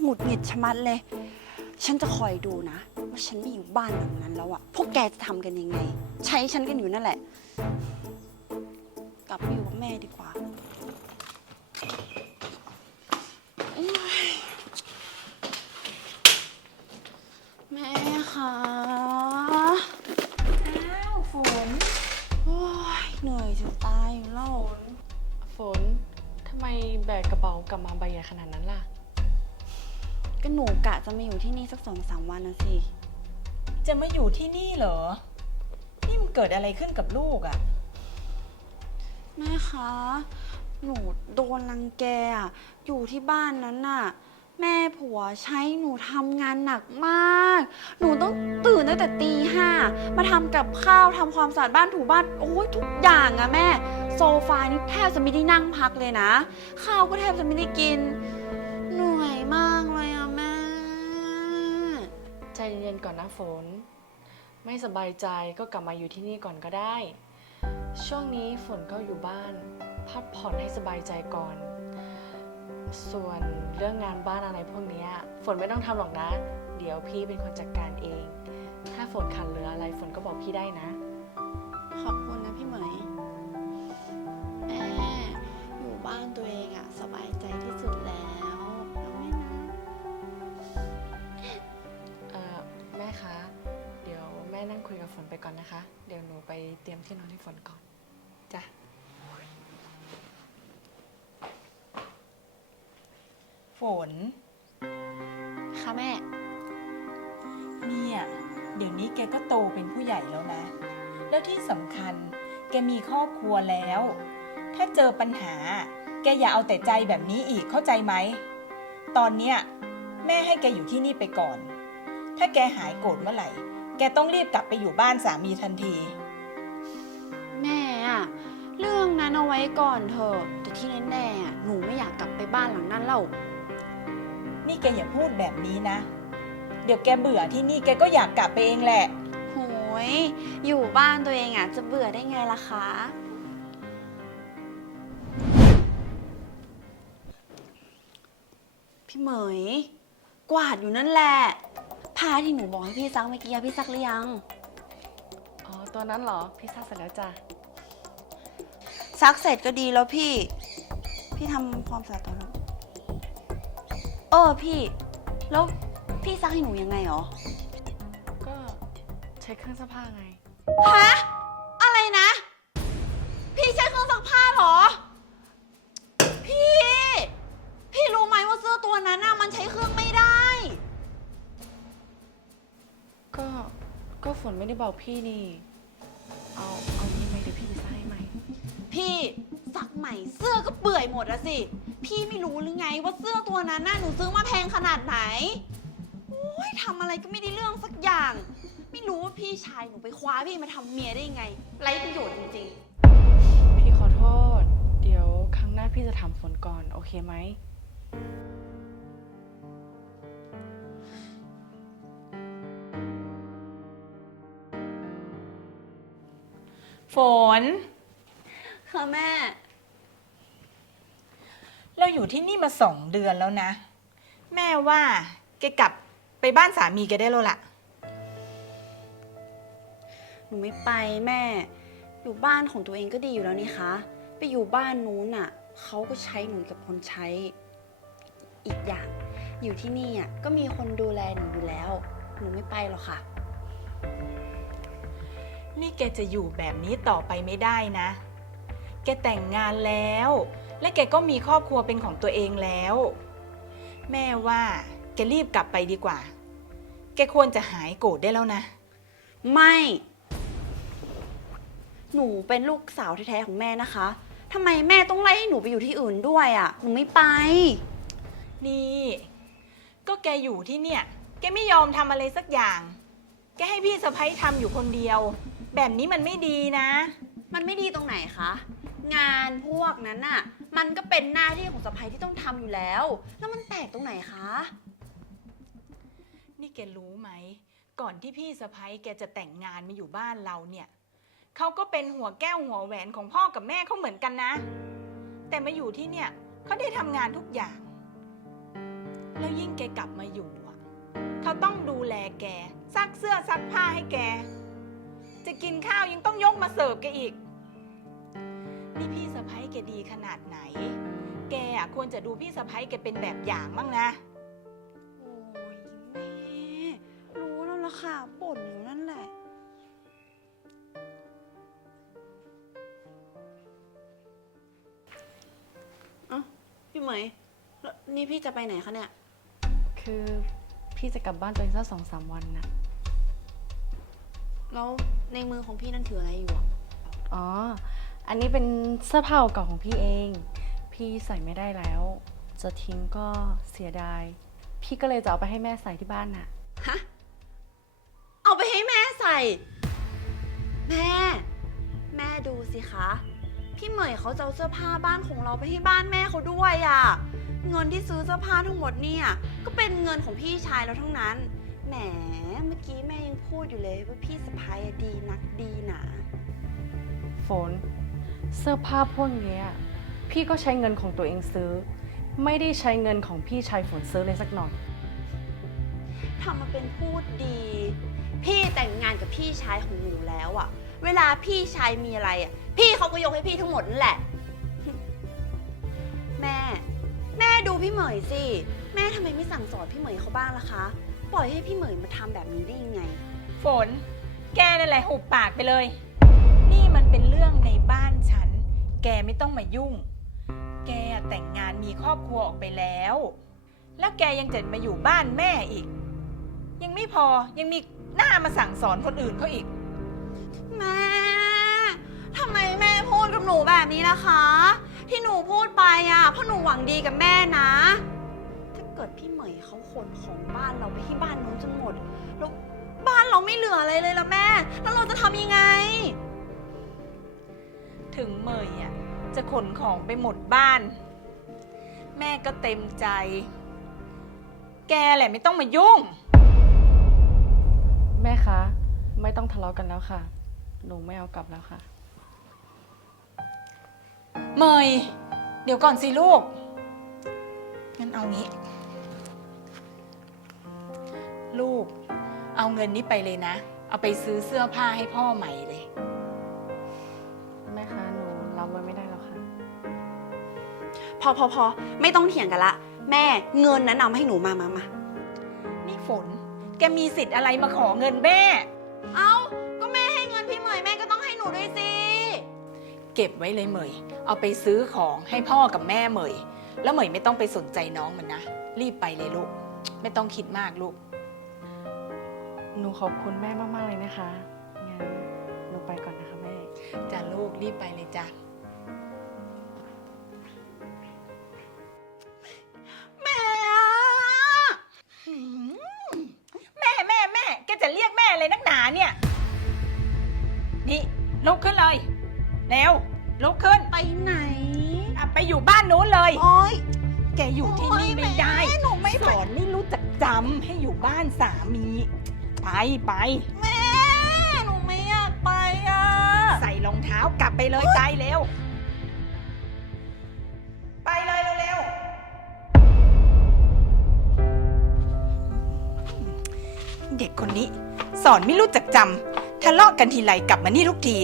หงุดหงิดชะมัดเลย ฉันจะคอยดูนะ ว่าฉันไม่อยู่บ้านหลังนั้นแล้วอะพวกแกจะทำกันยังไง ใช้ฉันกันอยู่นั่นแหละ กลับไปอยู่กับแม่ดีกว่า กกระเป๋ากลับมาใบใหญ่ขนาดนั้นล่ะ ก็หนูกะจะมาอยู่ที่นี่สักสองสามวันนะสิ จะมาอยู่ที่นี่เหรอ นี่มันเกิดอะไรขึ้นกับลูกอะ่ะ แม่คะ หนูโดนรังแกอะอยู่ที่บ้านนั้นน่ะ แม่ผัวใช้หนูทำงานหนักมาก หนูต้องตื่นตั้งแต่ตีห้ามาทำกับข้าวทำความสะอาดบ้านถูบ้าน โอ้ยทุกอย่างอะแม่ โซฟานี่แทบจะไม่ได้นั่งพักเลยนะ ข้าวก็แทบจะไม่ได้กิน เหนื่อยมากเลยอะแม่ ใจเย็นๆก่อนนะฝน ไม่สบายใจก็กลับมาอยู่ที่นี่ก่อนก็ได้ ช่วงนี้ฝนก็อยู่บ้าน พักผ่อนให้สบายใจก่อน ส่วนเรื่องงานบ้านอะไรพวกนี้ฝนไม่ต้องทำหรอกนะ เดี๋ยวพี่เป็นคนจัดการเอง ถ้าฝนขาดเหลืออะไรฝนก็บอกพี่ได้นะ ฝน ค่ะแม่ เนี่ย เดี๋ยวนี้แกก็โตเป็นผู้ใหญ่แล้วนะ แล้วที่สำคัญแกมีครอบครัวแล้ว ถ้าเจอปัญหา แกอย่าเอาแต่ใจแบบนี้อีกเข้าใจไหม ตอนเนี้ยแม่ให้แกอยู่ที่นี่ไปก่อน ถ้าแกหายโกรธเมื่อไหร่ แกต้องรีบกลับไปอยู่บ้านสามีทันที แม่อะเรื่องนั้นเอาไว้ก่อนเถอะแต่ที่แน่ๆอะหนูไม่อยากกลับไปบ้านหลังนั้นแล้ว นี่แกอย่าพูดแบบนี้นะ เดี๋ยวแกเบื่อที่นี่แกก็อยากกลับไปเองแหละ โหย อยู่บ้านตัวเองอะจะเบื่อได้ไงล่ะคะ พี่เหมย กวาดอยู่นั่นแหละ ผ้าที่หนูบอกให้พี่ซักเมื่อกี้อะพี่ซักหรือยัง อ๋อ ตัวนั้นเหรอ พี่ซักเสร็จแล้วจ้ะ ซักเสร็จก็ดีแล้วพี่ พี่ทำความสะอาดตัวแล้ว เออพี่ แล้วพี่ซักให้หนูยังไงหรอ ก็ใช้เครื่องซักผ้าไง ฮะ อะไรนะ พี่ใช้เครื่องซักผ้าเหรอ พี่ พี่รู้ไหมว่าเสื้อตัวนั้นน่ะมันใช้เครื่องไม่ได้ ก็ก็ฝนไม่ได้บอกพี่นี่ เอาเอานี้ไหมเดี๋ยวพี่ไปซักให้ไหมพี่ซักใหม่เสื้อก็เปื่อยหมดอะสิ พี่ไม่รู้หรือไงว่าเสื้อตัวนั้นน่ะหนูซื้อมาแพงขนาดไหนโอ้ยทำอะไรก็ไม่ได้เรื่องสักอย่าง ไม่รู้ว่าพี่ชายหนูไปคว้าพี่มาทำเมียได้ยังไงไร้ประโยชน์จริงพี่ขอโทษ เดี๋ยวครั้งหน้าพี่จะถามฝนก่อน โอเคไหม ฝน ๆค่ะแม่เรา อยู่ที่นี่มาสองเดือนแล้วนะ แม่ว่าแกกลับไปบ้านสามีแกได้แล้วล่ะ หนูไม่ไปแม่ อยู่บ้านของตัวเองก็ดีอยู่แล้วนี่คะ ไปอยู่บ้านนู้นน่ะเขาก็ใช้หนูกับคนใช้ อีกอย่าง อยู่ที่นี่อะก็มีคนดูแลหนูอยู่แล้ว หนูไม่ไปหรอกค่ะ นี่แกจะอยู่แบบนี้ต่อไปไม่ได้นะ แกแต่งงานแล้ว และแกก็มีครอบครัวเป็นของตัวเองแล้ว แม่ว่าแกรีบกลับไปดีกว่า แกควรจะหายโกรธได้แล้วนะ ไม่ หนูเป็นลูกสาวแท้ๆของแม่นะคะทำไมแม่ต้องไล่ให้หนูไปอยู่ที่อื่นด้วยอะ หนูไม่ไป นี่ ก็แกอยู่ที่เนี่ย แกไม่ยอมทำอะไรสักอย่าง แกให้พี่สะพ้ยทำอยู่คนเดียว แบบนี้มันไม่ดีนะ มันไม่ดีตรงไหนคะ งานพวกนั้นน่ะ มันก็เป็นหน้าที่ของสะใภ้ที่ต้องทำอยู่แล้ว แล้วมันแตกตรงไหนคะ นี่แกรู้ไหม ก่อนที่พี่สะพ้ยแกจะแต่งงานมาอยู่บ้านเราเนี่ยเขาก็เป็นหัวแก้วหัวแหวนของพ่อกับแม่เขาเหมือนกันนะ แต่มาอยู่ที่เนี่ยเขาได้ทำงานทุกอย่าง แล้วยิ่งแกกลับมาอยู่อะเขาต้องดูแลแกซักเสื้อซักผ้าให้แก จะกินข้าวยังต้องยกมาเสิร์ฟแกอีกนี่พี่ แกดีขนาดไหน แกอะควรจะดูพี่สะพ้ยแกเป็นแบบอย่างบ้างนะ โอ้ยแม่รู้แล้วล่ะค่ะบ่นอยู่นั่นแหละ เอ้าพี่เหมยแล้วนี่พี่จะไปไหนคะเนี่ย คือพี่จะกลับบ้านตัวเองสักสองสามวันน่ะ แล้วในมือของพี่นั่นถืออะไรอยู่อะอ๋อ อันนี้เป็นเสื้อผ้าเก่าของพี่เอง พี่ใส่ไม่ได้แล้ว จะทิ้งก็เสียดาย พี่ก็เลยจะเอาไปให้แม่ใส่ที่บ้านน่ะ ฮะ เอาไปให้แม่ใส่ แม่ แม่ดูสิคะ พี่เหมยเขาจะเอาเสื้อผ้าบ้านของเราไปให้บ้านแม่เขาด้วยอะ่ะ เงินที่ซื้อเสื้อผ้าทั้งหมดเนี่ย ก็เป็นเงินของพี่ชายเราทั้งนั้น แหม เมื่อกี้แม่ยังพูดอยู่เลยว่าพี่สะพ้ายอะดีนักดีหนา ฝน เสื้อผ้าพวกเนี้ยพี่ก็ใช้เงินของตัวเองซื้อ ไม่ได้ใช้เงินของพี่ชายฝนซื้อเลยสักหน่อย ทำมาเป็นพูดดี พี่แต่งงานกับพี่ชายของหนูแล้วอะเวลาพี่ชายมีอะไรอะพี่เขาก็ยกให้พี่ทั้งหมดนั่นแหละ แม่ แม่ดูพี่เหมยสิ แม่ทำไมไม่สั่งสอนพี่เหมยเขาบ้างล่ะคะ ปล่อยให้พี่เหมยมาทำแบบนี้ได้ยังไง ฝน แกนั่นแหละหุบปากไปเลยนี่มัน เป็นเรื่องในบ้านฉัน แกไม่ต้องมายุ่ง แกแต่งงานมีครอบครัวออกไปแล้ว แล้วแกยังจะมาอยู่บ้านแม่อีก ยังไม่พอยังมีหน้ามาสั่งสอนคนอื่นเขาอีก แม่ ทำไมแม่พูดกับหนูแบบนี้ล่ะคะ ที่หนูพูดไปอะ เพราะหนูหวังดีกับแม่นะ ถ้าเกิดพี่เหมยเขาขนของบ้านเราไปที่บ้านนู้นจนหมด แล้วบ้านเราไม่เหลืออะไรเลยละแม่ แถึงเมยอะจะขนของไปหมดบ้าน แม่ก็เต็มใจ แกแหละไม่ต้องมายุ่ง แม่คะ ไม่ต้องทะเลาะกันแล้วค่ะ หนูไม่เอากลับแล้วค่ะ เมย เดี๋ยวก่อนสิลูก งั้นเอางี้ ลูก เอาเงินนี้ไปเลยนะ เอาไปซื้อเสื้อผ้าให้พ่อใหม่เลย พอพอพอไม่ต้องเถียงกันละ แม่เงินนั้นเอามาให้หนูมามามานี่ฝน แกมีสิทธิ์อะไรมาขอเงินแม่ เอ้าก็แม่ให้เงินพี่เหมยแม่ก็ต้องให้หนูด้วยสิ เก็บไว้เลยเหมย เอาไปซื้อของให้พ่อกับแม่เหมย แล้วเหมยไม่ต้องไปสนใจน้องมันนะ รีบไปเลยลูก ไม่ต้องคิดมากลูก หนูขอบคุณแม่มาก ๆ เลยนะคะ งั้นหนูไปก่อนนะคะแม่ จ้ะลูกรีบไปเลยจ้ะ แม่แกจะเรียกแม่เลยนักหนาเนี่ย นี่ลุกขึ้นเลย เร็วลุกขึ้นไปไหนอะไปอยู่บ้านนู้นเลย โอ๊ย แกอยู่ที่นี่ไม่ได้ โอ๊ยแม่หนูไม่สอนไม่รู้จักจำให้อยู่บ้านสามี ไปไปแม่ หนูไม่อยากไปอะ ใส่รองเท้ากลับไปเลยไปเร็ว เด็กคนนี้ สอนไม่รู้จักจำทะเลาะกันทีไรกลับมานี่ทุกที